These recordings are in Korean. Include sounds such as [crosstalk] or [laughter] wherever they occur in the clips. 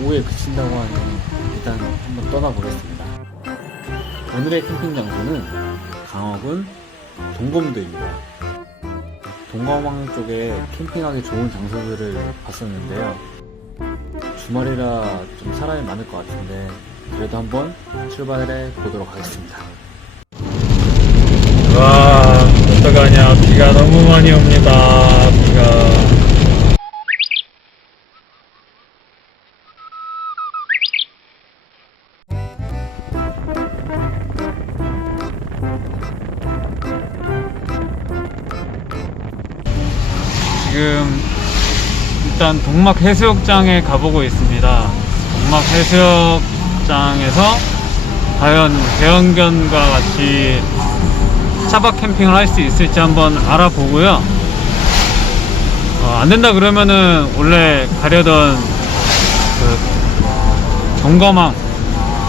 오후에 그친다고 하니 일단 한번 떠나보겠습니다. 오늘의 캠핑 장소는 강화군 동검도입니다. 동검항 쪽에 캠핑하기 좋은 장소들을 봤었는데요. 주말이라 좀 사람이 많을 것 같은데 그래도 한번 출발해 보도록 하겠습니다. 와, 어떡하냐. 비가 너무 많이 옵니다. 비가. 지금 일단 동막 해수욕장에 가보고 있습니다. 동막 해수욕장에서 과연 대형견과 같이 차박 캠핑을 할 수 있을지 한번 알아보고요. 어, 안 된다 그러면은 원래 가려던 그 점검항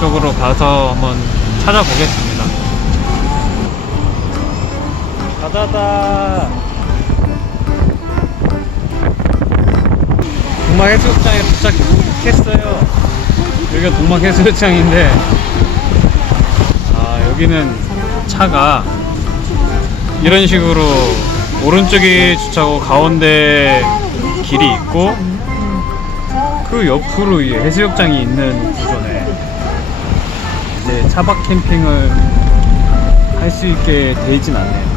쪽으로 가서 한번 찾아보겠습니다. 바다다. 동막 해수욕장에 도착했어요. 여기가 동막 해수욕장인데, 아, 여기는 차가 이런 식으로 오른쪽에 주차하고 가운데 길이 있고 그 옆으로 이 해수욕장이 있는 구조네. 이제 차박 캠핑을 할 수 있게 돼 있진 않네요.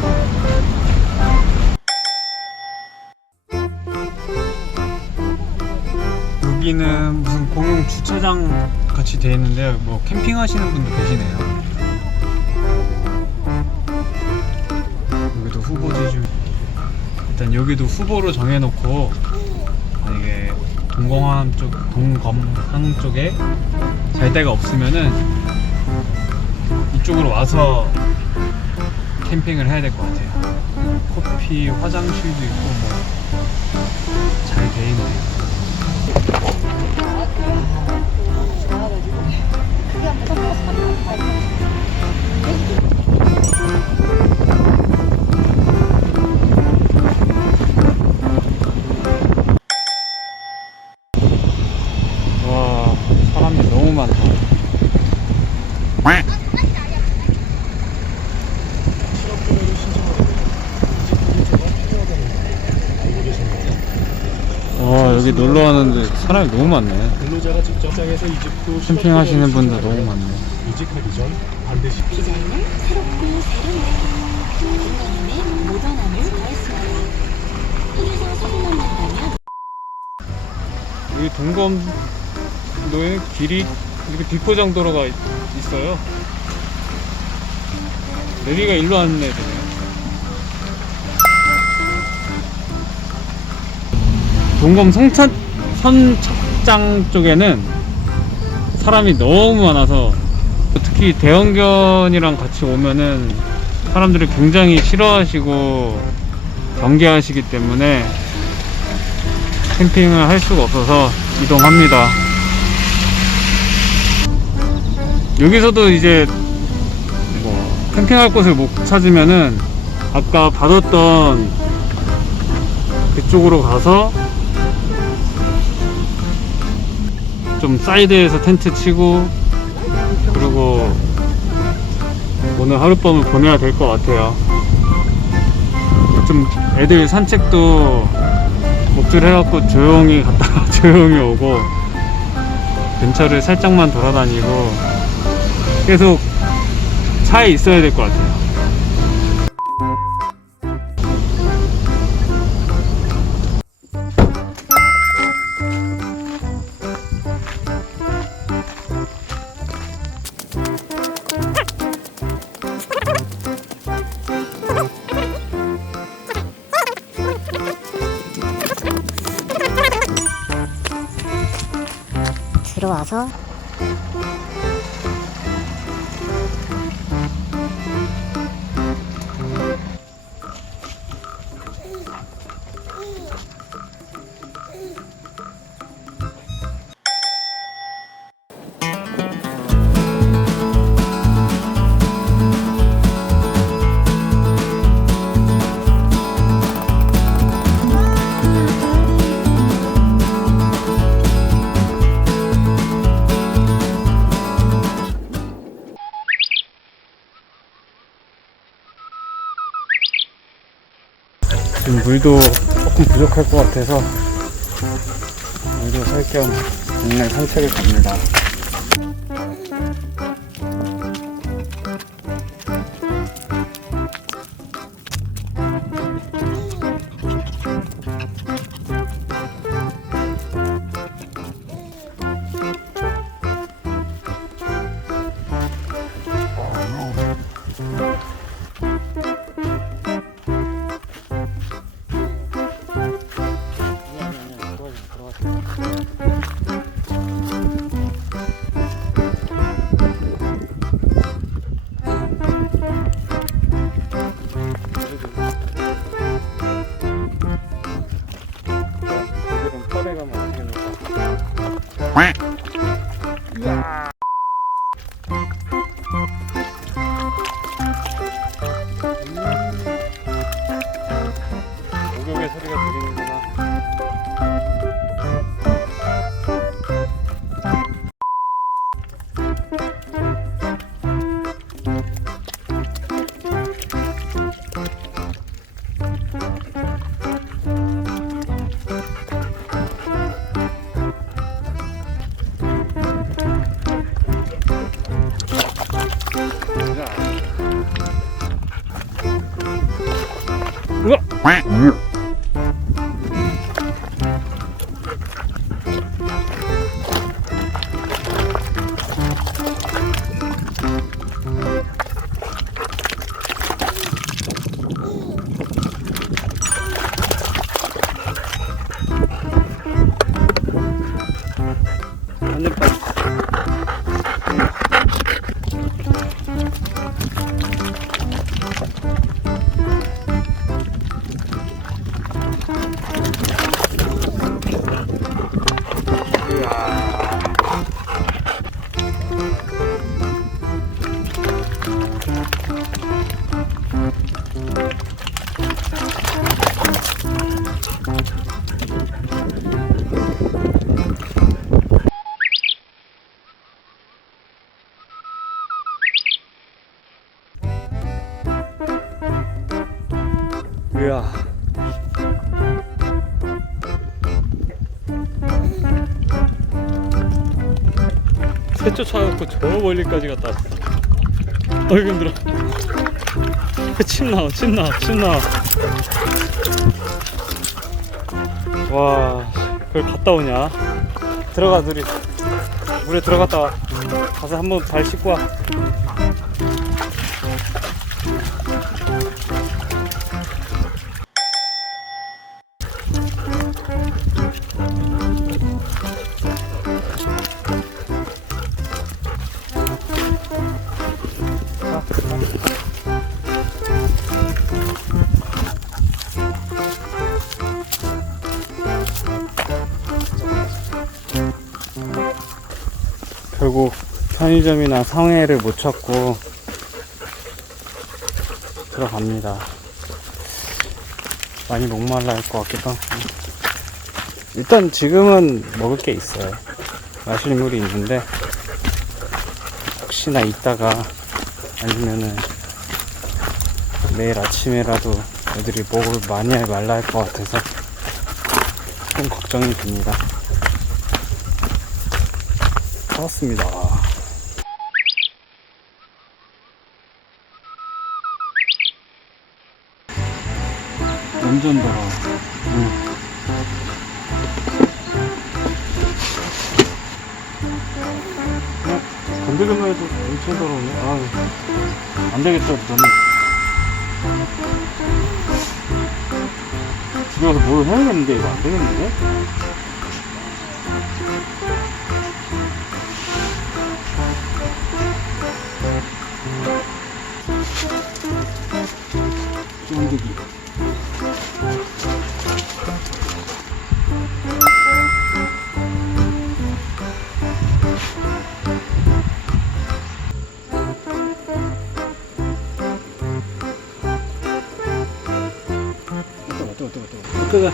무슨 공용 주차장 같이 돼 있는데요. 뭐 캠핑하시는 분도 계시네요. 여기도 후보지 중 일단 여기도 후보로 정해놓고 만약에 동공항 쪽 동검항 쪽에 잘 데가 없으면은 이쪽으로 와서 캠핑을 해야 될 것 같아요. 커피 화장실도 있고 뭐 놀러 왔는데 사람이 너무 많네. 근로자가 직접 장에서 이직도 캠핑하시는 분들 너무 많네. 이직하기 전 반드시 디자인은 새롭고 세련되고 국민님의 모던함을 더했습니다. 여기 동검도에 길이 이렇게 비포장도로가 있- 있어요. 여기가 일로 왔는 동검 성천 선착장 쪽에는 사람이 너무 많아서 특히 대형견이랑 같이 오면은 사람들이 굉장히 싫어하시고 경계하시기 때문에 캠핑을 할 수가 없어서 이동합니다. 여기서도 이제 뭐 캠핑할 곳을 못 찾으면은 아까 받았던 그쪽으로 가서 좀 사이드에서 텐트 치고 그리고 오늘 하룻밤을 보내야 될 것 같아요. 좀 애들 산책도 목줄 해갖고 조용히 갔다가 [laughs] 조용히 오고 근처를 살짝만 돌아다니고 계속 차에 있어야 될 것 같아요. 물도 조금 부족할 것 같아서 물도 살겸 동네 산책을 갑니다. 목 쫓아갖고 저 멀리까지 갔다 왔어. 어이구 힘들어. 침 나와, 침 나와, 침 나와. 와, 그걸 갔다 오냐? 들어가, 둘이. 물에 들어갔다 와. 가서 한번 발 씻고 와. 편의점이나 상해를 못 찾고 들어갑니다. 많이 목말라 할 것 같기도 하고. 일단 지금은 먹을 게 있어요. 마실 물이 있는데, 혹시나 있다가 아니면은 내일 아침에라도 애들이 목을 많이 말라 할 것 같아서 좀 걱정이 됩니다. 찾았습니다. 완전 더러워. 응. 어? 건드리만 해도 엄청 더러우네. 아유. 안 되겠다, 저는. 집에 가서 뭘 해야겠는데, 이거 안 되겠는데? 뜨거.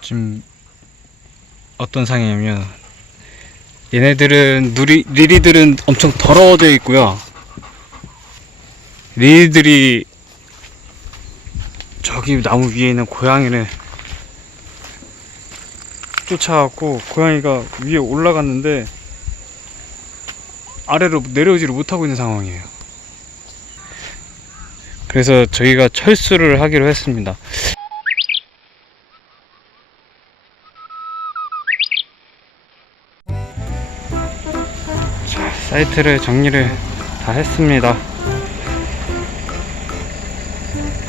지금 어떤 상이냐면 얘네들은 누리 리리들은 엄청 더러워져 있고요. 리리들이 저기 나무 위에 있는 고양이를 쫓아갖고 고양이가 위에 올라갔는데 아래로 내려오지를 못하고 있는 상황이에요. 그래서 저희가 철수를 하기로 했습니다. 자, 사이트를 정리를 다 했습니다.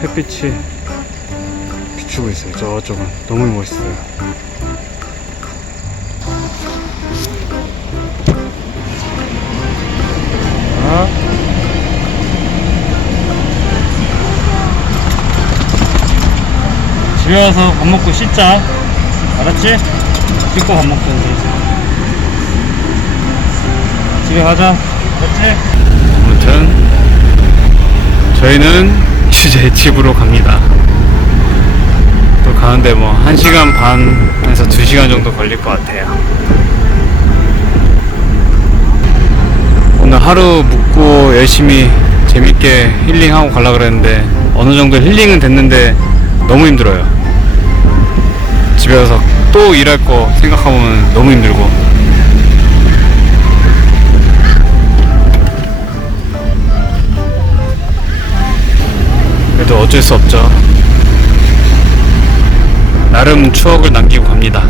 햇빛이 비추고 있어요. 저쪽은 너무 멋있어요. 집에 와서 밥 먹고 씻자. 알았지? 씻고 밥 먹자 이제. 집에 가자. 알았지? 아무튼 저희는 [laughs] 이제 집으로 갑니다. 또 가는데 뭐 1시간 반에서 2시간 정도 걸릴 것 같아요. 오늘 하루 묵고 열심히 재밌게 힐링하고 가려고 그랬는데 어느 정도 힐링은 됐는데 너무 힘들어요. 집에 와서 또 일할 거 생각하면 너무 힘들고 그래도 어쩔 수 없죠. 나름 추억을 남기고 갑니다.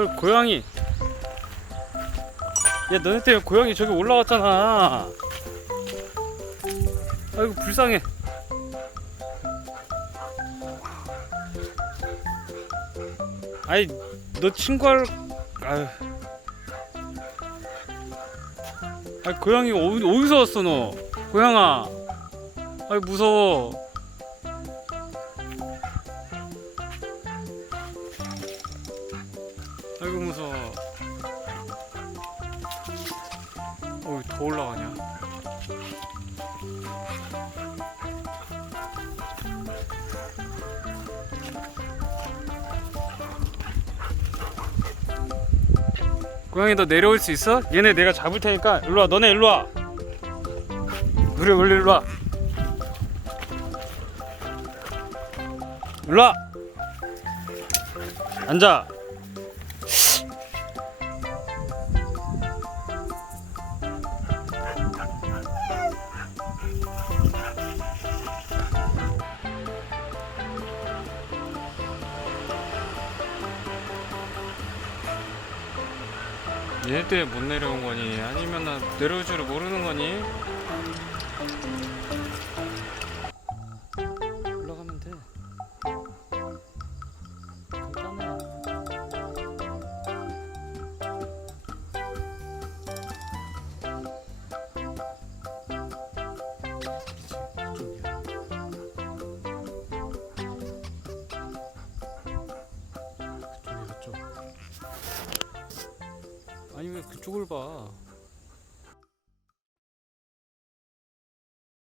어 고양이. 야 너네 때문에 고양이 저기 올라왔잖아. 아이고 불쌍해. 아이 너 친구할 아유 아 고양이가 어디, 어디서 왔어 너? 고양아. 아이 무서워 더 올라가냐? 고양이 너 내려올 수 있어? 얘네 내가 잡을 테니까 일로 와. 너네 일로와. 그래 원래 일로 와. 일로 와. 앉아 얘네 때문에 못 내려온 거니? 아니면 나 내려올 줄을 모르는 거니? 왜 그쪽을 봐?